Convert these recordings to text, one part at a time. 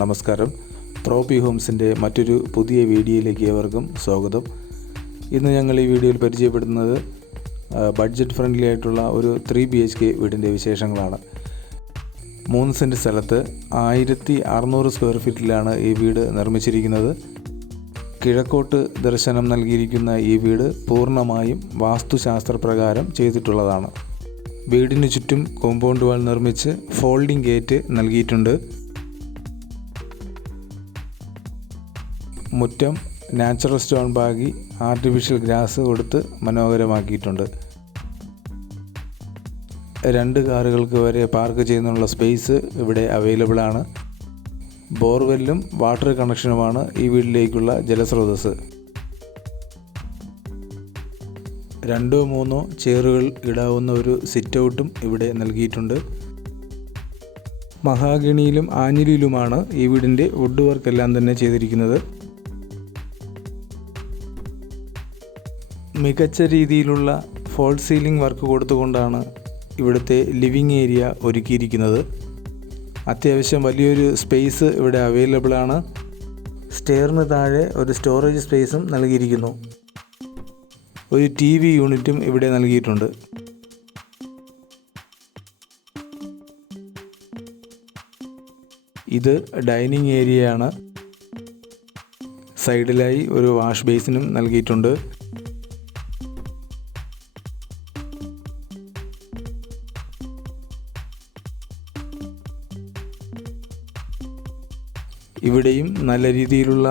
നമസ്കാരം. പ്രോപ്പി ഹോംസിൻ്റെ മറ്റൊരു പുതിയ വീഡിയോയിലേക്ക് ഏവർക്കും സ്വാഗതം. ഇന്ന് ഞങ്ങൾ ഈ വീഡിയോയിൽ പരിചയപ്പെടുന്നത് ബഡ്ജറ്റ് ഫ്രണ്ട്ലി ആയിട്ടുള്ള ഒരു 3 BHK വീടിൻ്റെ വിശേഷങ്ങളാണ്. 3 സെൻറ്റ് സ്ഥലത്ത് 1600 സ്ക്വയർ ഫീറ്റിലാണ് ഈ വീട് നിർമ്മിച്ചിരിക്കുന്നത്. കിഴക്കോട്ട് ദർശനം നൽകിയിരിക്കുന്ന ഈ വീട് പൂർണ്ണമായും വാസ്തുശാസ്ത്രപ്രകാരം ചെയ്തിട്ടുള്ളതാണ്. വീടിന് ചുറ്റും കോമ്പൗണ്ട് വാൾ നിർമ്മിച്ച് ഫോൾഡിംഗ് ഗേറ്റ് നൽകിയിട്ടുണ്ട്. മുറ്റം നാച്ചുറൽ സ്റ്റോൺ പാകി ആർട്ടിഫിഷ്യൽ ഗ്രാസ് കൊടുത്ത് മനോഹരമാക്കിയിട്ടുണ്ട്. 2 കാറുകൾക്ക് വരെ പാർക്ക് ചെയ്യുന്നതിനുള്ള സ്പേസ് ഇവിടെ അവൈലബിൾ ആണ്. ബോർവെല്ലും വാട്ടർ കണക്ഷനുമാണ് ഈ വീട്ടിലേക്കുള്ള ജലസ്രോതസ്. 2-3 ചെയറുകൾ ഇടാവുന്ന ഒരു സിറ്റ് ഔട്ടും ഇവിടെ നൽകിയിട്ടുണ്ട്. മഹാഗണിയിലും ആഞ്ഞിലിയിലുമാണ് ഈ വീടിൻ്റെ വുഡ് വർക്ക് എല്ലാം തന്നെ ചെയ്തിരിക്കുന്നത്. മികച്ച രീതിയിലുള്ള ഫോൾ സീലിംഗ് വർക്ക് കൊടുത്തുകൊണ്ടാണ് ഇവിടുത്തെ ലിവിങ് ഏരിയ ഒരുക്കിയിരിക്കുന്നത്. അത്യാവശ്യം വലിയൊരു സ്പേസ് ഇവിടെ അവൈലബിൾ ആണ്. സ്റ്റെയറിന് താഴെ ഒരു സ്റ്റോറേജ് സ്പേസും നൽകിയിരിക്കുന്നു. ഒരു TV യൂണിറ്റും ഇവിടെ നൽകിയിട്ടുണ്ട്. ഇത് ഡൈനിങ് ഏരിയയാണ്. സൈഡിലായി ഒരു വാഷ് ബേസിനും നൽകിയിട്ടുണ്ട്. ഇവിടെയും നല്ല രീതിയിലുള്ള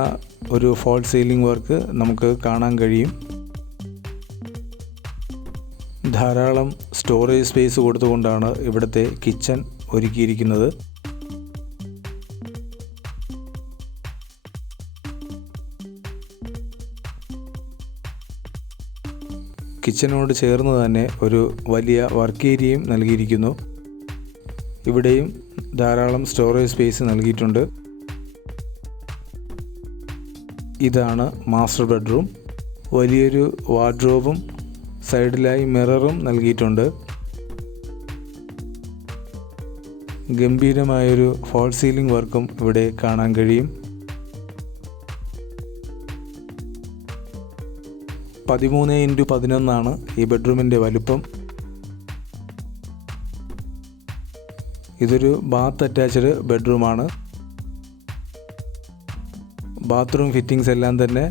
ഒരു ഫോൾ സീലിംഗ് വർക്ക് നമുക്ക് കാണാൻ കഴിയും. ധാരാളം സ്റ്റോറേജ് സ്പേസ് കൊടുത്തുകൊണ്ടാണ് ഇവിടുത്തെ കിച്ചൺ ഒരുക്കിയിരിക്കുന്നത്. കിച്ചനോട് ചേർന്ന് തന്നെ ഒരു വലിയ വർക്ക് ഏരിയയും നൽകിയിരിക്കുന്നു. ഇവിടെയും ധാരാളം സ്റ്റോറേജ് സ്പേസ് നൽകിയിട്ടുണ്ട്. ഇതാണ് മാസ്റ്റർ ബെഡ്റൂം. വലിയൊരു വാർഡ്രോബും സൈഡിലായി മിററും നൽകിയിട്ടുണ്ട്. ഗംഭീരമായൊരു ഫോൾ സീലിംഗ് വർക്കും ഇവിടെ കാണാൻ കഴിയും. 13x11 ഈ ബെഡ്റൂമിൻ്റെ വലുപ്പം. ഇതൊരു ബാത്ത് അറ്റാച്ച്ഡ് ബെഡ്റൂമാണ്. ബാത്റൂം ഫിറ്റിങ്സ് എല്ലാം തന്നെ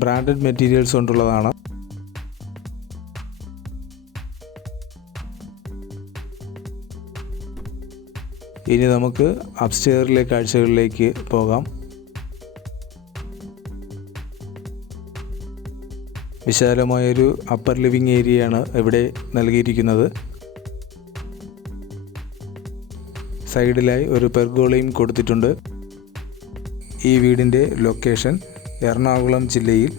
ബ്രാൻഡഡ് മെറ്റീരിയൽസ് കൊണ്ടുള്ളതാണ്. ഇനി നമുക്ക് അപ്സ്റ്റെയറിലെ കാഴ്ചകളിലേക്ക് പോകാം. വിശാലമായൊരു അപ്പർ ലിവിങ് ഏരിയയാണ് ഇവിടെ നൽകിയിരിക്കുന്നത്. സൈഡിലായി ഒരു പെർഗോളയും കൊടുത്തിട്ടുണ്ട്. ഈ വീടിൻ്റെ ലൊക്കേഷൻ എറണാകുളം ജില്ലയിൽ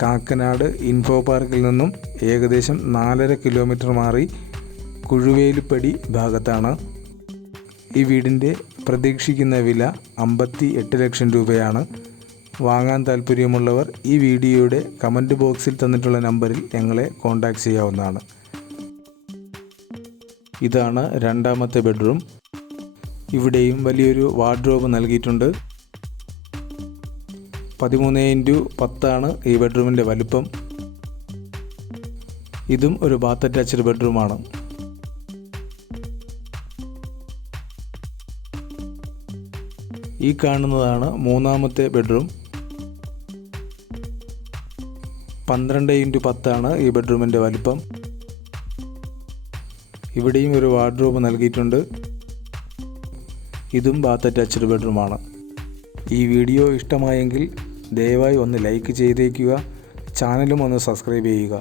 കാക്കനാട് ഇൻഫോപാർക്കിൽ നിന്നും ഏകദേശം 4.5 കിലോമീറ്റർ മാറി കുഴുവേലിപ്പടി ഭാഗത്താണ്. ഈ വീടിൻ്റെ പ്രതീക്ഷിക്കുന്ന വില 58 ലക്ഷം രൂപയാണ്. വാങ്ങാൻ താല്പര്യമുള്ളവർ ഈ വീഡിയോയുടെ കമൻറ്റ് ബോക്സിൽ തന്നിട്ടുള്ള നമ്പറിൽ ഞങ്ങളെ കോൺടാക്റ്റ് ചെയ്യാവുന്നതാണ്. ഇതാണ് 2ാമത്തെ ബെഡ്റൂം. ഇവിടെയും വലിയൊരു വാർഡ്രോബ് നൽകിയിട്ടുണ്ട്. 13x10 ഈ ബെഡ്റൂമിൻ്റെ വലുപ്പം. ഇതും ഒരു ബാത്ത് അറ്റാച്ച്ഡ് ബെഡ്റൂമാണ്. ഈ കാണുന്നതാണ് 3ാമത്തെ ബെഡ്റൂം. 12x10 ഈ ബെഡ്റൂമിൻ്റെ വലുപ്പം. ഇവിടെയും ഒരു വാർഡ്രോബ് നൽകിയിട്ടുണ്ട്. ഇതും ബാത്ത് അറ്റാച്ച്ഡ് ബെഡ്റൂമാണ്. ഈ വീഡിയോ ഇഷ്ടമായെങ്കിൽ ദയവായി ഒന്ന് ലൈക്ക് ചെയ്തേക്കുക. ചാനലും ഒന്ന് സബ്സ്ക്രൈബ് ചെയ്യുക.